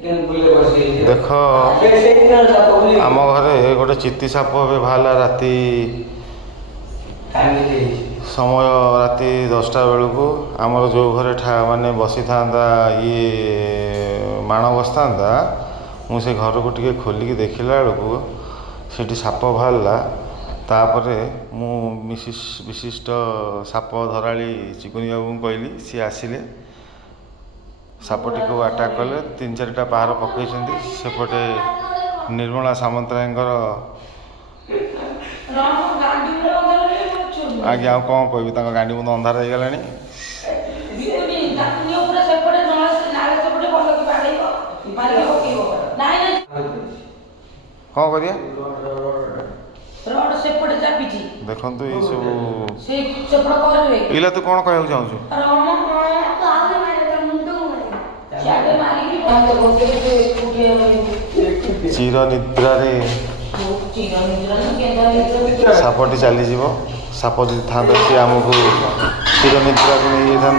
देख आम घरे गोटे चित्ती साप बाहर राति समय राति 10टा बेलू आमर जो घरे माने बसी था ये माण बसता मुझे घर को टे खोलिकी देखला बेलू से साप बाहरला तापरे मु विशिष्ट साप धराली चिकुनी बाबू कहली सी आसिले सापटी को अटाक कले 3-4टा पहाड़ पकई सेपटे निर्मला सामंतराय आज्ञा कौन कह गाड़ी मुझे अंधार हो गला कौन कर देखु ये सब इला तू कौन कह चाहूँ चिर निद्रा सापटी चली साप जी था सी आमको चिर निद्रा को नहीं था